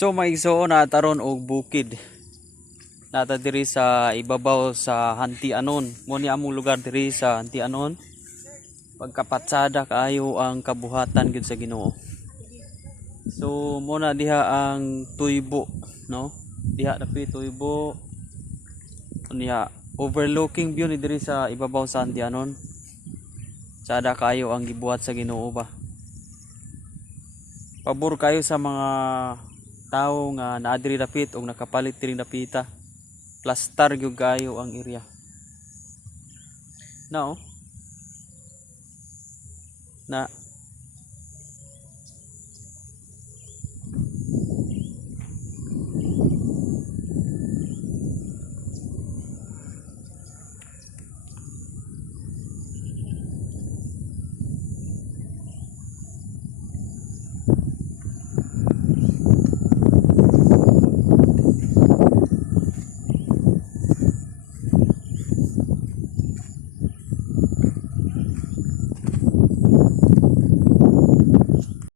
So maigsoon na taron og bukid. Nata diri sa ibabaw sa Hantianon. Mo ni among lugar diri sa Hantianon. Pagkapatsada kaayo ang kabuhatan gid sa Ginoo. So mo na diha ang Tuybo, no? Diha dapi Tuybo. Unya overlooking view ni diri sa ibabaw sa Hantianon. Sada kayo ang gibuhat sa Ginoo ba. Pabor kayo sa mga tao nga naadiri dapit o nakapalit diri dapita. Plastar gyud kayo ang area. Na